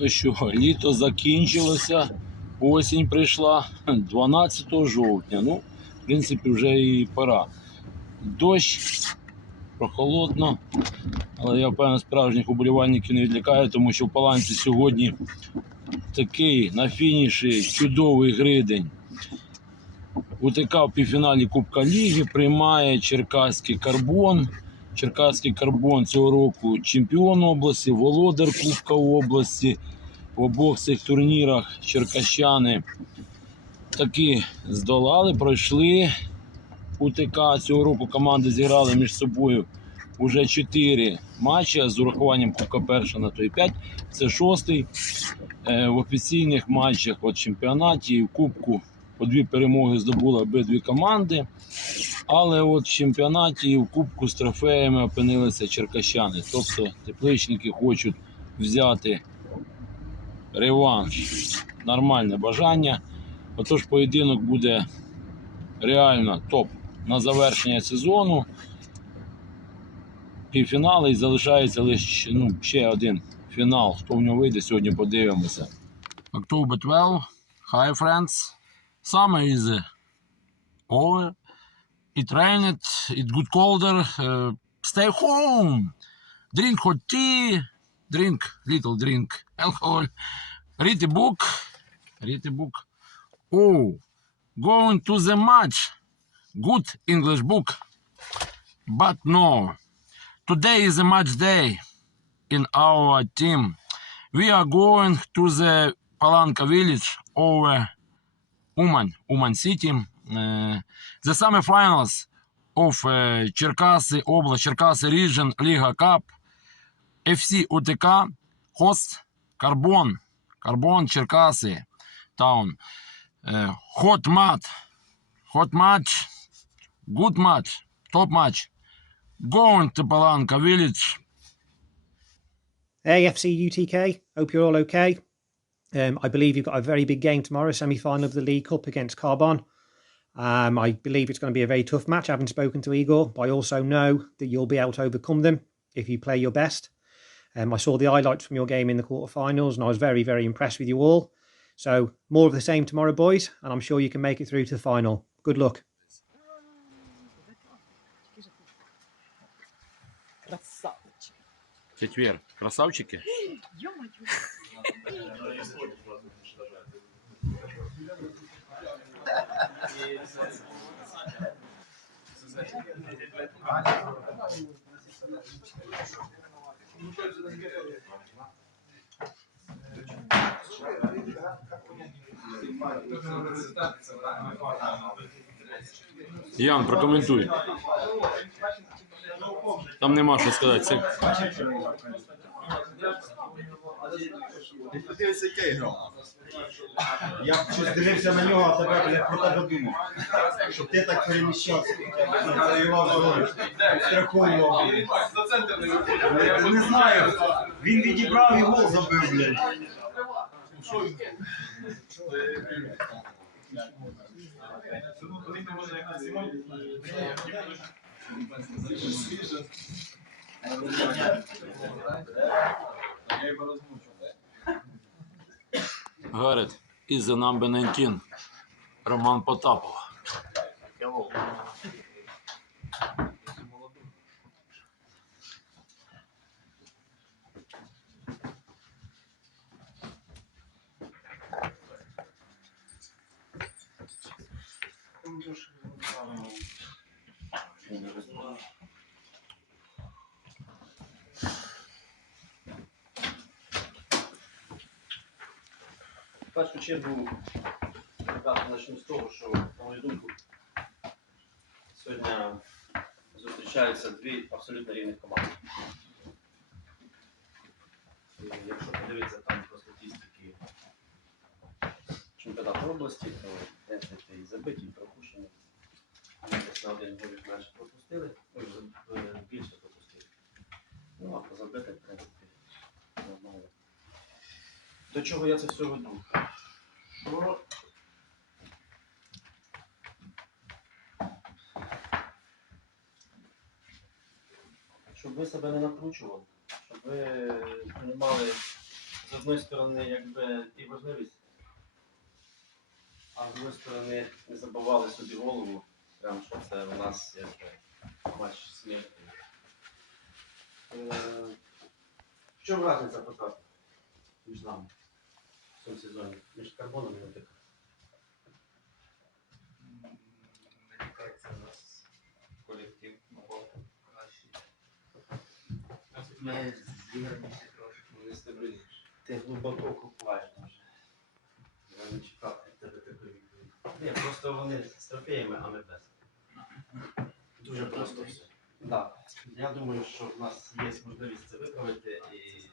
Ну що, літо закінчилося, осінь прийшла 12 жовтня. Ну, в принципі, вже і пора. Дощ, прохолодно, але я впевнений, справжніх уболівальників не відлякає, тому що в Паланці сьогодні такий на фініші чудовий гридень. УТК в півфіналі Кубка Ліги приймає Черкаський карбон. Черкаський карбон цього року чемпіон області, володар Кубка області. В обох цих турнірах черкащани таки здолали, пройшли. УТК цього року команди зіграли між собою уже 4 матчі з урахуванням Кубка перша на той 5. Це шостий. Е, В офіційних матчах от чемпіонаті і в Кубку по дві перемоги здобули обидві команди. Але от в чемпіонаті і в Кубку з трофеями опинилися черкащани. Тобто тепличники хочуть взяти реванш. Нормальне бажання. Отож, поєдинок буде реально топ на завершення сезону. Півфінали і залишається лише ну, ще один фінал. Хто в нього вийде, сьогодні подивимося. October 12. Hi friends. Summer is over. It rained, it got colder. Uh, stay home. Drink hot tea. Drink, little drink alcohol. Read a book. Read a book. Oh, going to the match. Good English book. But no. Today is a match day in our team. We are going to the Palanka village over Uman, Uman city. Uh, the semifinals of uh, Черкаси Область, Черкаси Region Liga Cup. FC UTK host Карбон. Карбон Черкаси Town. Uh, hot match. Hot match. Good match. Top match. Going to Palanka village. AFC UTK, hope you're all okay. Um, I believe you've got a very big game tomorrow, semi final of the League Cup against Carbon. Um, I believe it's going to be a very tough match. I haven't spoken to Igor, but I also know that you'll be able to overcome them if you play your best. Um, I saw the highlights from your game in the quarterfinals, and I was very, very impressed with you all. So, more of the same tomorrow, boys, and I'm sure you can make it through to the final. Good luck. Красавчик. Четвер. Красавчики. Ян, прокоментуй. Там нема що сказати. Це Подивися, яке іграв. Я щось дивився на нього, а тебе блядь, про тебе думав. Щоб ти так переміщався. Воював згори. Страховував. блядь. Не знаю. Він відібрав і гол забив, блядь. Гарет із the number 19. Роман Потапов. В першу чергу, почну з того, що, на мою думку, сьогодні зустрічаються дві абсолютно рівних команди. І якщо подивитися там по статистиці чемпіонату області, то принципі і забиті, і пропущені. Десь на один голів менше пропустили, е, більше пропустили. Ну, а по забитих, в принципі, нормально. До чого я це все веду? Що себе щоб ви приймали з одної сторони, якби і важливість, а з другої сторони не забивали собі голову, прям що це у нас якби матч смерті. Е, В чому різниця потрапити між нами в цьому сезоні? Між карбоном і ОТК? Мені кажеться, у нас колектив набагато кращий. Ми зіграніші трошки. Вони стабільніші. Ти глибоко купаєш вже. Я не чекав від тебе такої відповіді. Ні, просто вони з трофеями, а ми без. Дуже просто все. Да. Я думаю, що в нас є можливість це виправити і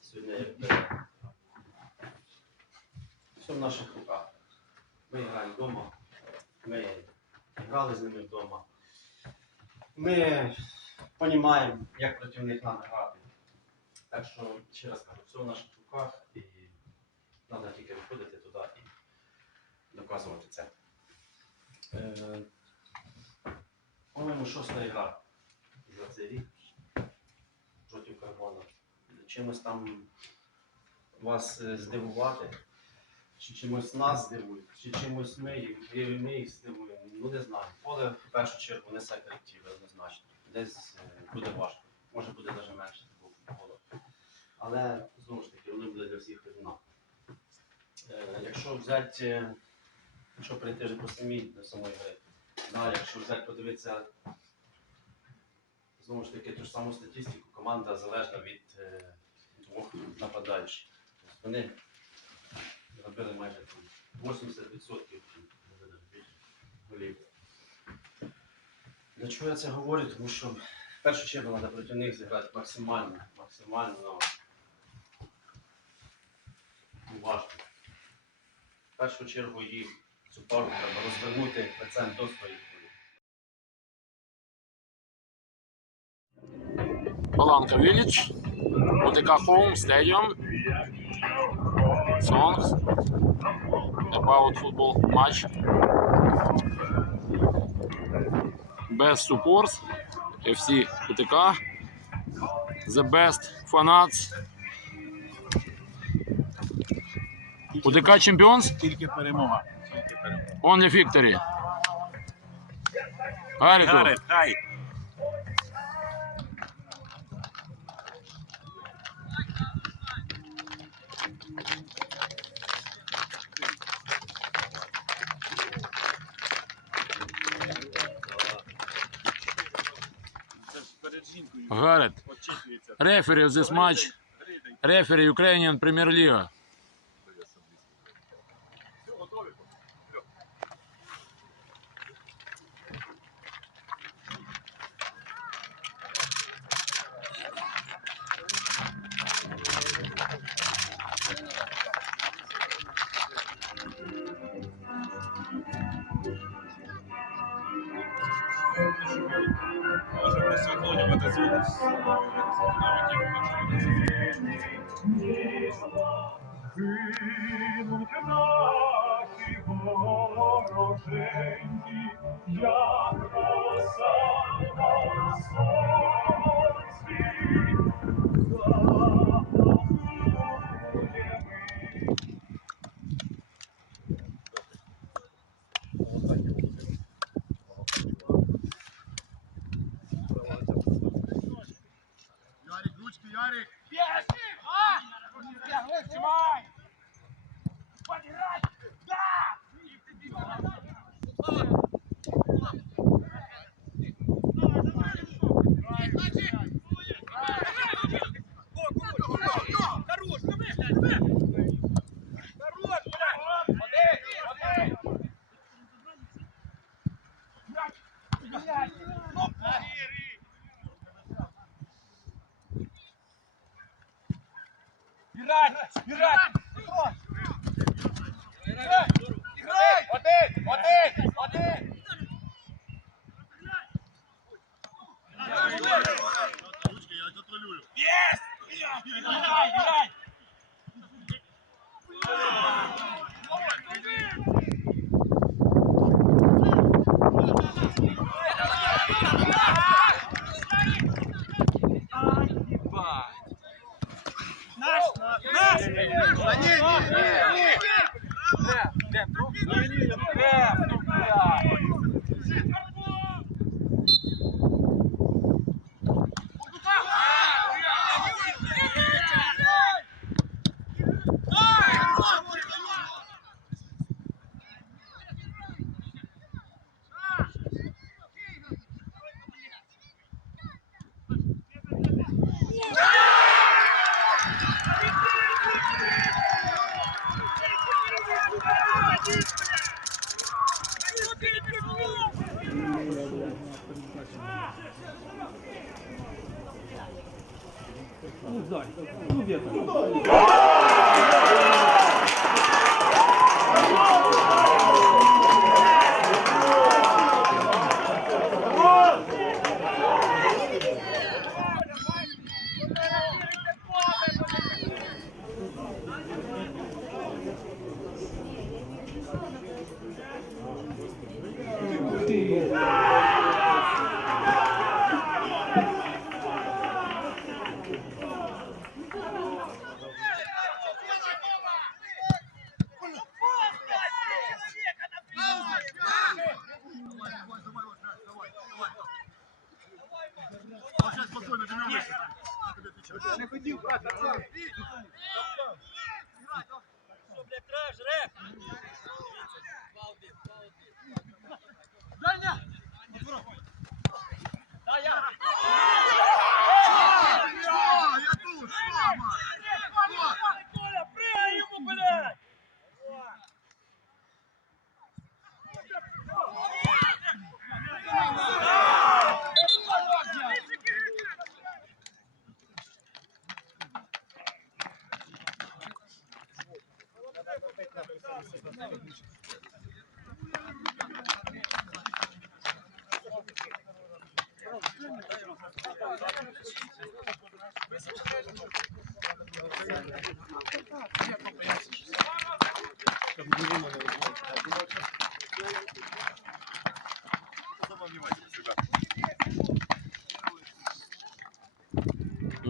сьогодні все в наших руках. Ми граємо вдома, ми грали з ними вдома. Ми розуміємо, як проти них треба грати. Так що, ще раз кажу, все в наших руках і треба тільки виходити туди і доказувати це. Е, По-моєму, шоста гра за цей рік проти карбона. Чимось там вас е, здивувати, чи чимось нас здивують, чи чимось ми, їх- ми, їх здивуємо. Ну не знаю. Поле в першу чергу несе корективи однозначно. Десь е, буде важко. Може буде навіть менше такого футболу. Але знову ж таки, вони будуть для всіх однакові. Е, якщо взяти, якщо прийти вже по самій до самої гри, далі, якщо взяти подивитися, знову ж таки, ту ж саму статистику, команда залежна від е, двох нападаючих. Тобто вони зробили майже 80% може навіть більше голів. Для чого я це говорю? Тому що в першу чергу треба проти них зіграти максимально, максимально уважно. В першу чергу їх цю треба розвернути пацан до своїх. Palanka Village, OTK Home Stadium. Songs about football match. Best supports FC OTK. The best fanats. OTK Champions. Тільки перемога. Only victory. Гарріку. хай! Of this match. Referee Ukrainian Premier League. Yes. Наш!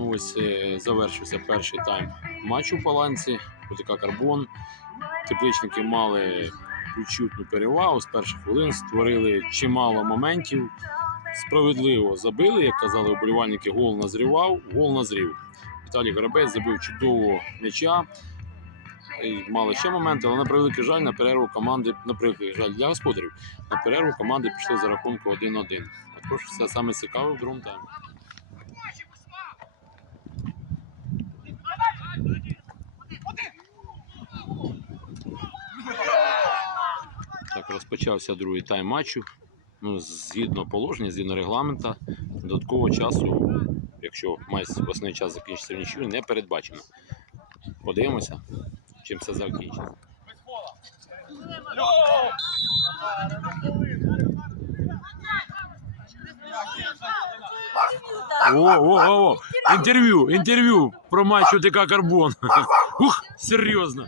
Ось е, завершився перший тайм матчу в Паланці. УТК Карбон. Тепличники мали відчутну перевагу з перших хвилин, створили чимало моментів. Справедливо забили, як казали вболівальники, гол назрівав, гол назрів. Віталій Горобець забив чудового м'яча. Мали ще моменти, але на превеликий жаль, на перерву команди, на превеликий жаль для господарів, на перерву команди пішли за рахунку 1-1. Також все саме цікаве в другому таймі. Розпочався другий тайм матчу. Ну, згідно положення, згідно регламента, додаткового часу, якщо основний час закінчиться в нічию, не передбачено. Подивимося, чим це закінчиться. О, о, о, о! Інтерв'ю, інтерв'ю про матч УТК Карбон. Ух, серйозно.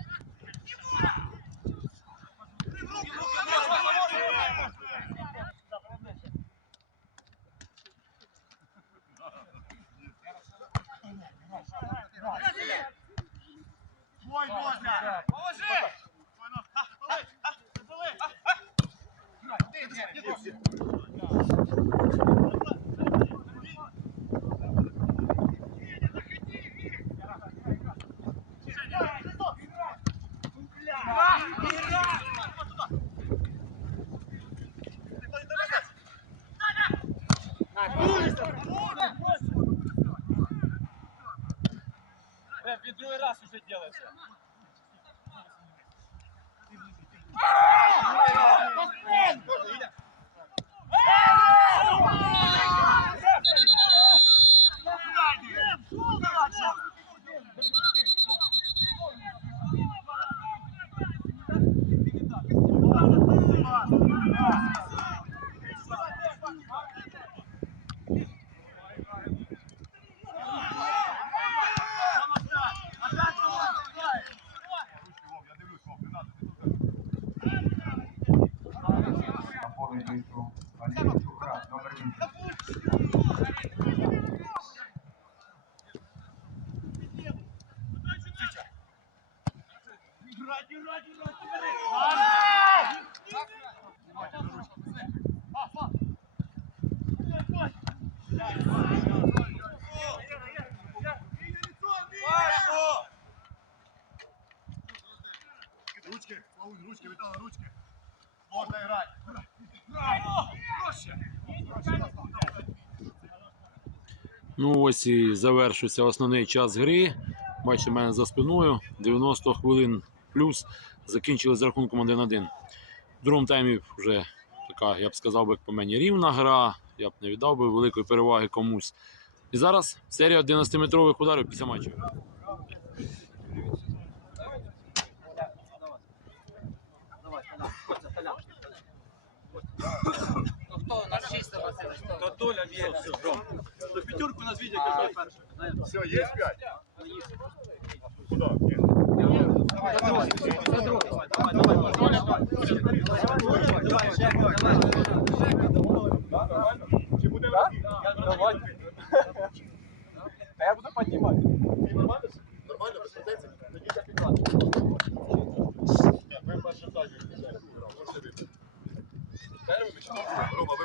Ручки, Пауль, ручки, Вітала, ручки. Можна грати. Ну ось і завершився основний час гри. Бачите, мене за спиною 90 хвилин плюс. Закінчили з рахунком 1-1. В другому таймі вже така, я б сказав би, по мені рівна гра. Я б не віддав би великої переваги комусь. І зараз серія 11-метрових ударів після матчу. То Толя б'є. То п'ятерку на відео, як перший. Все, є п'ять? Куди? Ні. Чи буде Давай. Я буду піднімати. Нормально? Нормально, без претензій? Тоді я підкладу. Ні, ви перше так, як я Можете вийти. Перший чи Рома, ви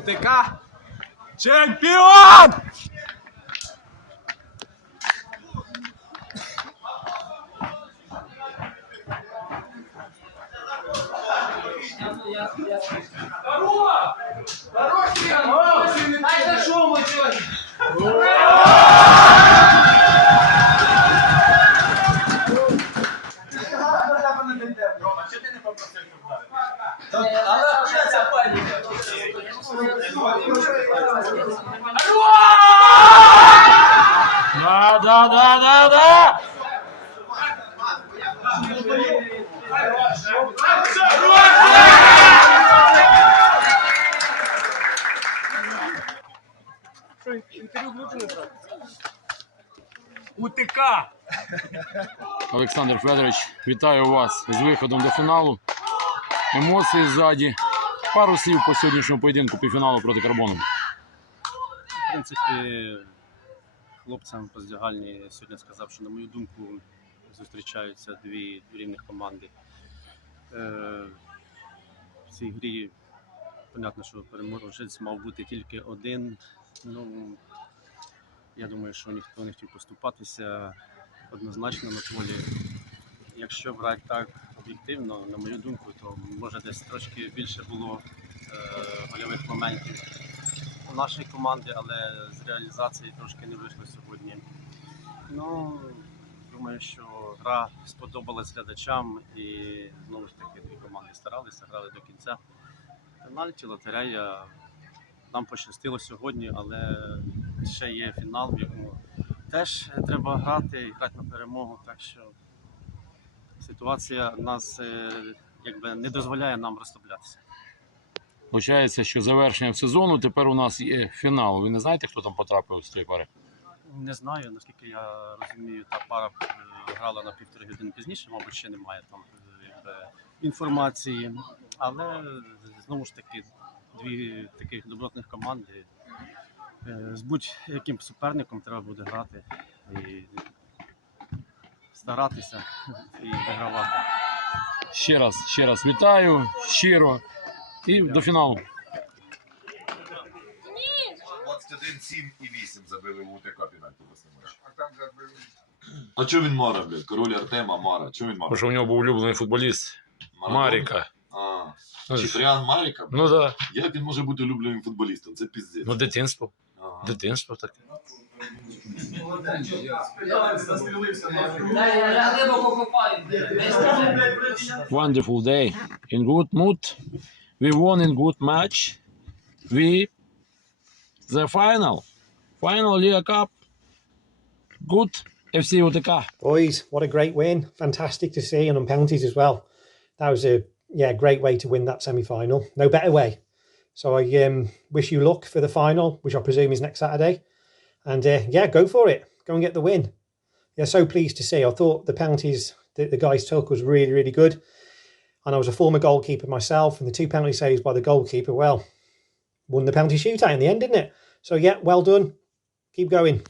перший. УТК чемпіон! Рома, чи ти не попросив, щоб дали? Да, да, да, да, да! УТК! Олександр Федорович, вітаю вас з виходом до фіналу. Емоції ззаді. Пару слів по сьогоднішньому поєдинку півфіналу проти карбону. В принципі, хлопцям по здягальні сьогодні сказав, що, на мою думку, зустрічаються дві рівних команди. Е, в цій грі, понятно, що переможець мав бути тільки один. Ну, Я думаю, що ніхто не хотів поступатися однозначно на полі. Якщо брати так об'єктивно, на мою думку, то може десь трошки більше було е, гольових моментів у нашої команди, але з реалізації трошки не вийшло сьогодні. Ну, думаю, що гра сподобалась глядачам і знову ж таки дві команди старалися, грали до кінця. Пенальті, лотерея. Нам пощастило сьогодні, але ще є фінал, в якому теж треба грати і грати на перемогу. Так що ситуація нас е, якби не дозволяє нам розслаблятися. Получається, що завершення сезону тепер у нас є фінал. Ви не знаєте, хто там потрапив з цієї пари? Не знаю, наскільки я розумію, та пара е, грала на півтори години пізніше, мабуть, ще немає там е, якби, інформації. Але знову ж таки, дві таких добротних команди. Е, З будь-яким суперником треба буде грати і старатися і вигравати. Ще раз, ще раз вітаю, щиро. І до фіналу. 21, 7 і 8 забили в УТК пенальті. А чого він Мара, блядь? Король Артема Мара. Чого він Мара? Бо що у нього був улюблений футболіст Марадона? Маріка. А, Ну, Чіпріан Маріка? Ну так. Да. Як він може бути улюбленим футболістом? Це піздець. Ну, дитинство. Ага. Дитинство таке. Wonderful day. In good mood. We won in good match. We the final. Final Liga Cup. Good FC UTK. Boys, what a great win. Fantastic to see and on penalties as well. That was a yeah, great way to win that semi final. No better way. So I um, wish you luck for the final, which I presume is next Saturday. And uh, yeah, go for it. Go and get the win. Yeah, so pleased to see. I thought the penalties that the guys took was really, really good. And I was a former goalkeeper myself, and the two penalty saves by the goalkeeper, well, won the penalty shootout in the end, didn't it? So yeah, well done. Keep going.